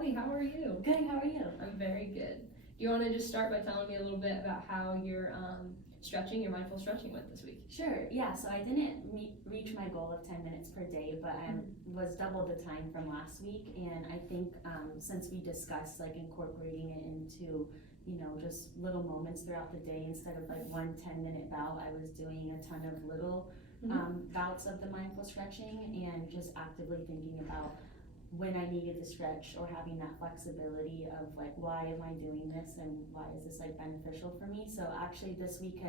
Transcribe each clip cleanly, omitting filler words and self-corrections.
Chloe, how are you? Good, how are you? I'm very good. Do you want to just start by telling me a little bit about how your your mindful stretching went this week? Sure, yeah, so I didn't reach my goal of 10 minutes per day, but I was double the time from last week, and I think since we discussed like incorporating it into, just little moments throughout the day instead of like one 10-minute bout, I was doing a ton of little bouts of the mindful stretching and just actively thinking about when I needed to stretch or having that flexibility of like, why am I doing this and why is this like beneficial for me? So actually this week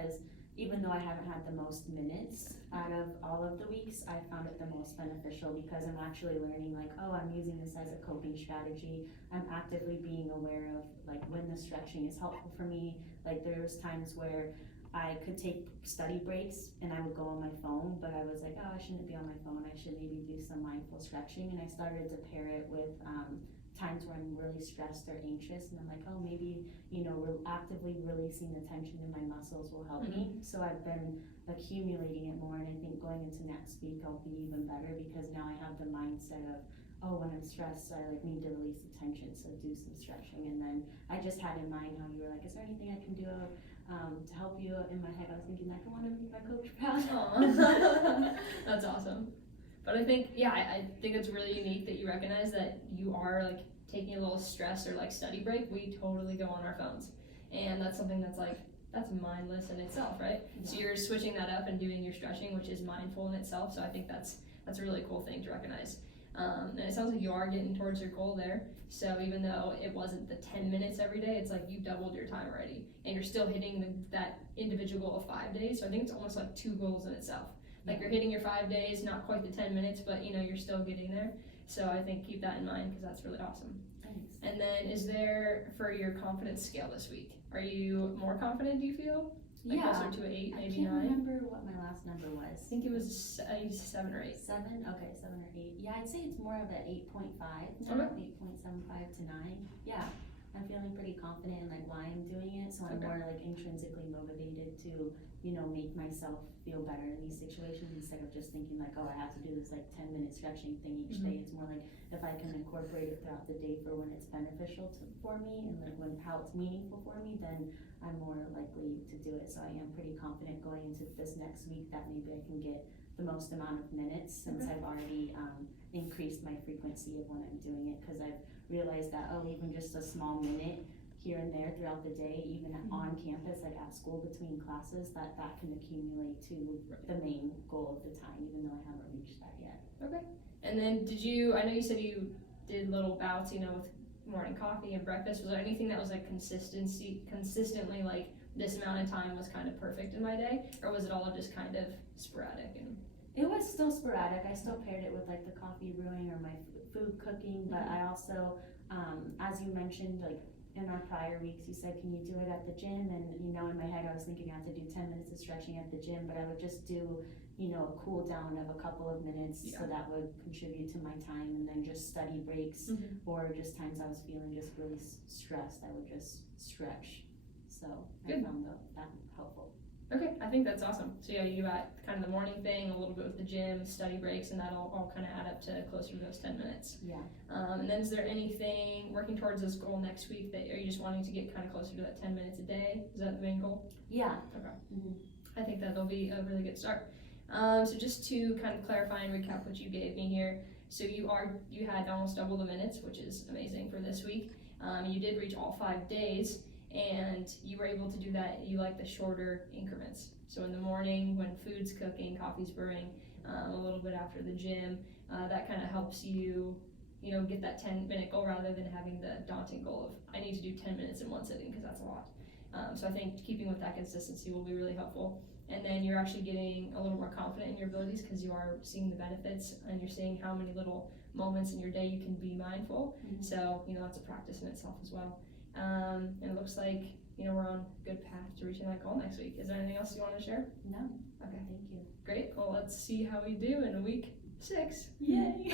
even though I haven't had the most minutes out of all of the weeks, I found it the most beneficial because I'm actually learning like, oh, I'm using this as a coping strategy. I'm actively being aware of like when the stretching is helpful for me. Like there was times where I could take study breaks and I would go on my phone, but I was like, oh, I shouldn't be on my phone. I should maybe do some mindful stretching. And I started to pair it with times where I'm really stressed or anxious. And I'm like, oh, maybe, actively releasing the tension in my muscles will help me. So I've been accumulating it more. And I think going into next week, I'll be even better because now I have the mindset of, oh, when I'm stressed, I like need to release the tension. So do some stretching. And then I just had in mind how you were like, is there anything I can do to help you? In my head I was thinking like, I want to make my coach proud. That's awesome. But I think I think it's really unique that you recognize that you are like taking a little stress or like study break. We totally go on our phones, and that's something that's mindless in itself, right? Yeah. So you're switching that up and doing your stretching, which is mindful in itself. So I think that's a really cool thing to recognize. And it sounds like you are getting towards your goal there. So even though it wasn't the 10 minutes every day, it's like you doubled your time already, and you're still hitting that individual goal of 5 days. So I think it's almost like 2 goals in itself. Like you're hitting your 5 days, not quite the 10 minutes, but you're still getting there. So I think keep that in mind because that's really awesome. Thanks. And then is there, for your confidence scale this week, are you more confident, do you feel? Like closer to an 8, maybe 9? I can't remember what my last number was. I think it was 7 or 8. 7? Okay, 7 or 8. Yeah, I'd say it's more of an 8.5. Okay. 8.75 to 9. Yeah, I'm feeling pretty confident in like why I'm doing it. So I'm more like intrinsically motivated to, make myself feel better in these situations instead of just thinking like, oh, I have to do this like 10-minute stretching thing each day. It's more like if I can incorporate it throughout the day for when it's beneficial for me and like how it's meaningful for me, then I'm more likely to do it. So I am pretty confident going into this next week that maybe I can get the most amount of minutes since I've already increased my frequency of when I'm doing it, because I've realized that, oh, even just a small minute here and there throughout the day, even on campus, like at school between classes, that can accumulate to the main goal of the time, even though I haven't reached that yet. Okay. And then I know you said you did little bouts, with morning coffee and breakfast. Was there anything that was like consistently like this amount of time was kind of perfect in my day, or was it all just kind of sporadic? And it was still sporadic. I still paired it with like the coffee brewing or my food cooking, but I also, as you mentioned, like in our prior weeks, you said, can you do it at the gym? And in my head, I was thinking I have to do 10 minutes of stretching at the gym, but I would just do, a cool down of a couple of minutes, so that would contribute to my time, and then just study breaks or just times I was feeling just really stressed, I would just stretch. So I found that helpful. Okay, I think that's awesome. So yeah, you got kind of the morning thing, a little bit with the gym, study breaks, and that'll all kind of add up to closer to those 10 minutes. Yeah. And then is there anything working towards this goal next week that are you just wanting to get kind of closer to that 10 minutes a day? Is that the main goal? Yeah. Okay. I think that'll be a really good start. So just to kind of clarify and recap what you gave me here. So you had almost double the minutes, which is amazing for this week. You did reach all 5 days. And you were able to do that. You like the shorter increments. So in the morning when food's cooking, coffee's brewing, a little bit after the gym, that kind of helps you, get that 10-minute goal rather than having the daunting goal of I need to do 10 minutes in one sitting because that's a lot. So I think keeping with that consistency will be really helpful. And then you're actually getting a little more confident in your abilities because you are seeing the benefits and you're seeing how many little moments in your day you can be mindful. So, that's a practice in itself as well. And it looks like, we're on a good path to reaching that goal next week. Is there anything else you want to share? No. Okay. Thank you. Great. Well, let's see how we do in week 6. Yay!